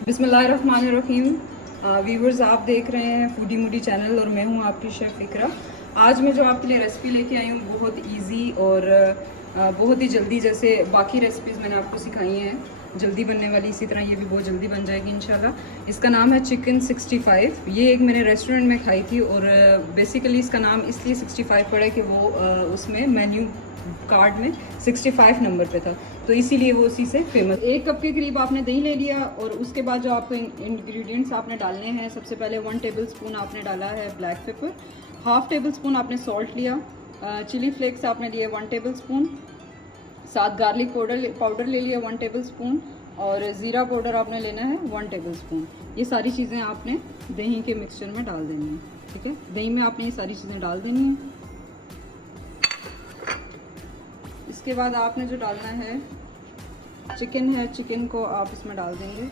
बिस्मिल्लाहिर्रहमानिर्रहीम। व्यूवर्स, आप देख रहे हैं फूडी मूडी चैनल और मैं हूं आपकी शेफ़ इकरा। आज मैं जो आपके लिए रेसिपी लेके आई हूं बहुत इजी और बहुत ही जल्दी, जैसे बाकी रेसिपीज़ मैंने आपको सिखाई हैं जल्दी बनने वाली, इसी तरह ये भी बहुत जल्दी बन जाएगी इंशाल्लाह। इसका नाम है चिकन 65। ये एक मैंने रेस्टोरेंट में खाई थी और बेसिकली इसका नाम इसलिए 65 पड़ा कि वो उसमें मेन्यू कार्ड में 65 नंबर पे था, तो इसीलिए वो उसी से फेमस। 1 कप के करीब आपने दही ले लिया और उसके बाद जो आपको इंग्रेडिएंट्स आपने डालने हैं, सबसे पहले 1 टेबलस्पून आपने डाला है ब्लैक पेपर, हाफ टेबलस्पून आपने सॉल्ट लिया, चिली फ्लेक्स आपने लिए 1 टेबलस्पून, साथ गार्लिक पाउडर ले लिया 1 टेबलस्पून और ज़ीरा पाउडर आपने लेना है 1 टेबलस्पून। ये सारी चीज़ें आपने दही के मिक्सचर में डाल देनी है, ठीक है। दही में आपने ये सारी चीज़ें डाल देनी है। इसके बाद आपने जो डालना है चिकन है, चिकन को आप इसमें डाल देंगे।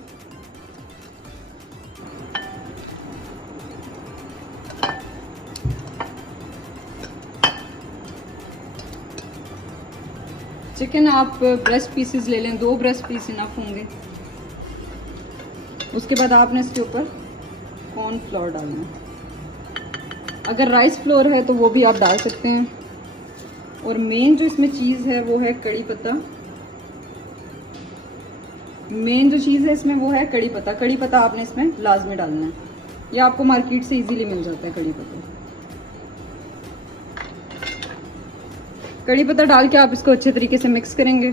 चिकन आप ब्रेस्ट पीसेस ले लें, 2 ब्रेस्ट पीस इनफ होंगे। उसके बाद आपने इसके ऊपर कॉर्नफ्लोर डालना है। अगर राइस फ्लोर है तो वो भी आप डाल सकते हैं। और मेन जो इसमें चीज़ है वो है कड़ी पत्ता। मेन जो चीज़ है इसमें वो है कड़ी पत्ता। कड़ी पत्ता आपने इसमें लाजमी डालना है, ये आपको मार्केट से इजीली मिल जाता है कड़ी पत्ता। कड़ी पत्ता डाल के आप इसको अच्छे तरीके से मिक्स करेंगे।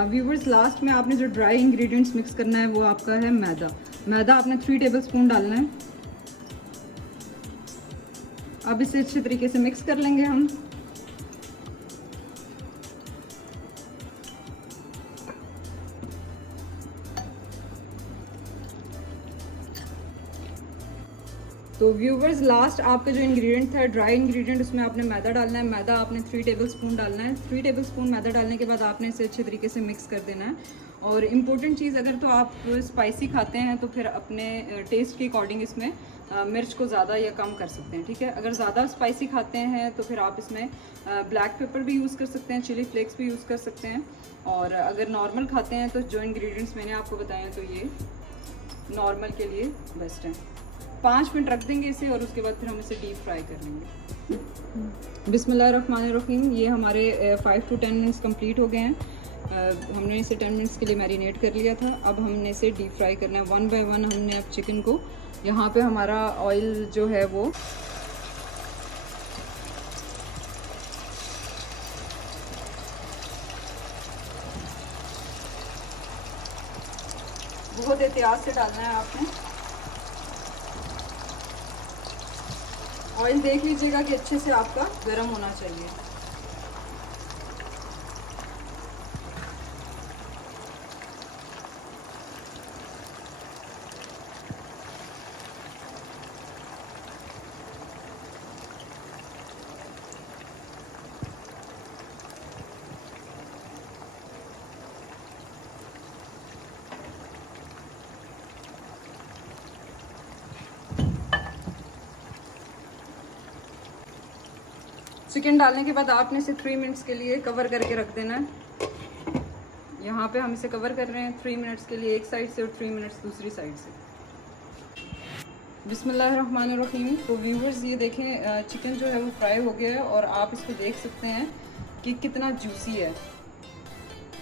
व्यूवर्स, लास्ट में आपने जो ड्राई इंग्रेडिएंट्स मिक्स करना है वो आपका है मैदा। मैदा आपने 3 टेबलस्पून डालना है। अब इसे अच्छे तरीके से मिक्स कर लेंगे हम। तो व्यूवर्स, लास्ट आपका जो इंग्रेडिएंट था ड्राई इंग्रेडिएंट, उसमें आपने मैदा डालना है। मैदा आपने 3 टेबलस्पून डालना है। 3 टेबलस्पून मैदा डालने के बाद आपने इसे अच्छे तरीके से मिक्स कर देना है। और इम्पोर्टेंट चीज़, अगर तो आप स्पाइसी खाते हैं तो फिर अपने टेस्ट के अकॉर्डिंग इसमें मिर्च को ज़्यादा या कम कर सकते हैं, ठीक है। अगर ज़्यादा स्पाइसी खाते हैं तो फिर आप इसमें ब्लैक पेपर भी यूज़ कर सकते हैं, चिली फ्लेक्स भी यूज़ कर सकते हैं। और अगर नॉर्मल खाते हैं तो जो इंग्रेडिएंट्स मैंने आपको बताए हैं तो ये नॉर्मल के लिए बेस्ट है। 5 मिनट रख देंगे इसे और उसके बाद फिर हम इसे डीप फ्राई कर लेंगे। बिस्मिल्लाहिर्रहमानिर्रहीम। ये हमारे 5 to 10 मिनट्स कंप्लीट हो गए हैं। हमने इसे 10 मिनट्स के लिए मैरिनेट कर लिया था। अब हमने इसे डीप फ्राई करना है 1 बाय 1। हमने अब चिकन को, यहाँ पे हमारा ऑयल जो है वो बहुत एहतियात से डालना है आपने। ऑयल देख लीजिएगा कि अच्छे से आपका गर्म होना चाहिए। चिकन डालने के बाद आपने इसे 3 मिनट्स के लिए कवर करके रख देना है। यहाँ पे हम इसे कवर कर रहे हैं 3 मिनट्स के लिए एक साइड से और 3 मिनट्स दूसरी साइड से। बिस्मिल्लाहिर्रहमानिर्रहीम। तो व्यूवर्स, ये देखें चिकन जो है वो फ्राई हो गया है और आप इसको देख सकते हैं कि कितना जूसी है।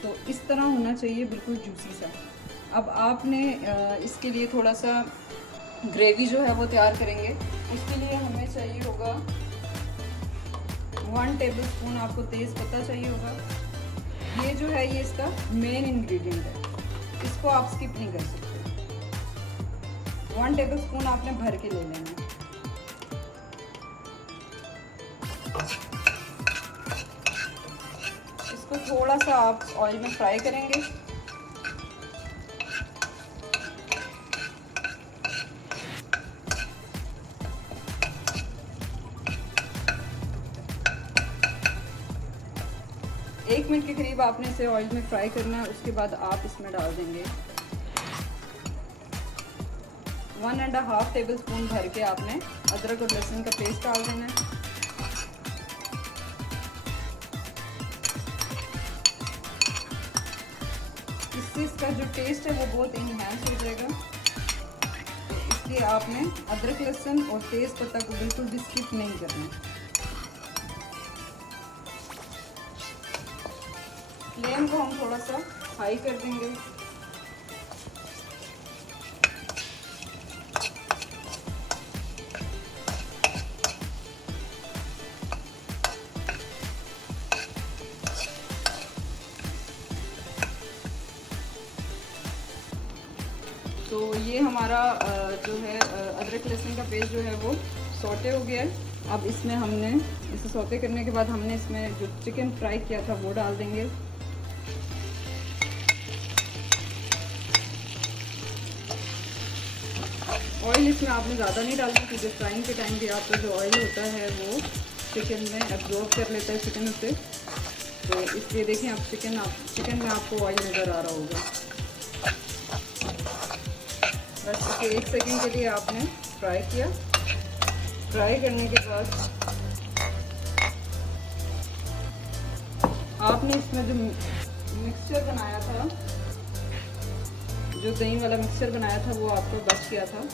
तो इस तरह होना चाहिए, बिल्कुल जूसी सा। अब आपने इसके लिए थोड़ा सा ग्रेवी जो है वो तैयार करेंगे। उसके लिए हमें चाहिए होगा 1 टेबलस्पून आपको तेज़ पत्ता चाहिए होगा। ये जो है ये इसका मेन इंग्रेडिएंट है, इसको आप स्किप नहीं कर सकते। 1 टेबलस्पून आपने भर के ले लेना है। इसको थोड़ा सा आप ऑयल में फ्राई करेंगे। 1 मिनट के करीब आपने इसे ऑयल में फ्राई करना है। उसके बाद आप इसमें डाल देंगे 1.5 टेबल स्पून भर के आपने अदरक और लहसुन का पेस्ट डाल देना है। इससे इसका जो टेस्ट है वो बहुत इनहेंस हो जाएगा। इसलिए आपने अदरक लहसुन और तेज पत्ता को बिल्कुल भी स्किप नहीं करना। फ्लेम को हम थोड़ा सा हाई कर देंगे। तो ये हमारा जो है अदरक लहसुन का पेस्ट जो है वो सौटे हो गया है। अब इसमें हमने इसे सौटे करने के बाद हमने इसमें जो चिकन फ्राई किया था वो डाल देंगे। ऑयल इसमें आपने ज़्यादा नहीं डालना क्योंकि फ्राइंग के टाइम भी आपका जो ऑयल होता है वो चिकन में एब्जॉर्ब कर लेता है चिकन से। तो इसलिए देखें आप चिकन में आपको ऑयल नज़र आ रहा होगा। बस इसे 1 सेकंड के लिए आपने फ्राई किया। फ्राई करने के बाद आपने इसमें जो मिक्सचर बनाया था, जो दही वाला मिक्सचर बनाया था वो आपको बच गया था,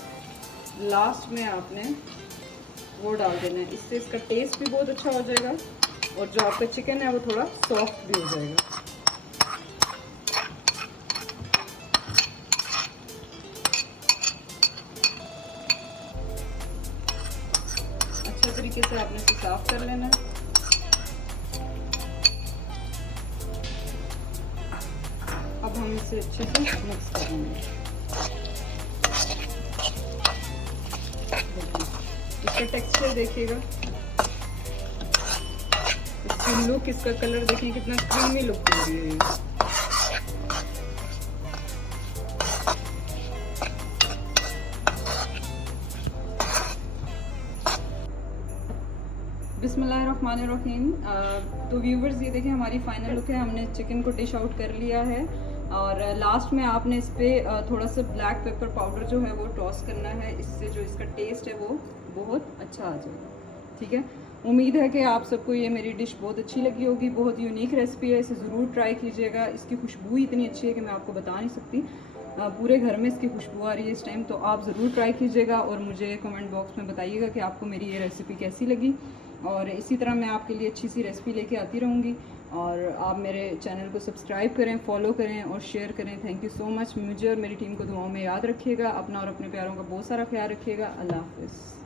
लास्ट में आपने वो डाल देना है। इससे इसका टेस्ट भी बहुत अच्छा हो जाएगा और जो आपका चिकन है वो थोड़ा सॉफ्ट भी हो जाएगा। अच्छे तरीके से आपने इसे साफ कर लेना है। अब हम इसे अच्छे से मिक्स करेंगे। इसका टेक्सचर देखिएगा, इसकी लुक, इसका कलर देखिए कितना क्रीमी लुक दे रही है। बिस्मिल्लाहिर्रहमानिर्रहीम। तो व्यूवर्स ये देखें हमारी फाइनल लुक है। हमने चिकन को डिश आउट कर लिया है और लास्ट में आपने इस पर थोड़ा सा ब्लैक पेपर पाउडर जो है वो टॉस करना है। इससे जो इसका टेस्ट है वो बहुत अच्छा आ जाएगा। ठीक है, उम्मीद है कि आप सबको ये मेरी डिश बहुत अच्छी लगी होगी। बहुत यूनिक रेसिपी है, इसे ज़रूर ट्राई कीजिएगा। इसकी खुशबू इतनी अच्छी है कि मैं आपको बता नहीं सकती। पूरे घर में इसकी खुशबू आ रही है इस टाइम। तो आप ज़रूर ट्राई कीजिएगा और मुझे कमेंट बॉक्स में बताइएगा कि आपको मेरी ये रेसिपी कैसी लगी। और इसी तरह मैं आपके लिए अच्छी सी रेसिपी लेके आती रहूँगी। और आप मेरे चैनल को सब्सक्राइब करें, फॉलो करें और शेयर करें। Thank you so much. मुझे और मेरी टीम को दुआओं में याद रखिएगा। अपना और अपने प्यारों का बहुत सारा ख्याल रखिएगा। अल्लाह हाफ़िज़।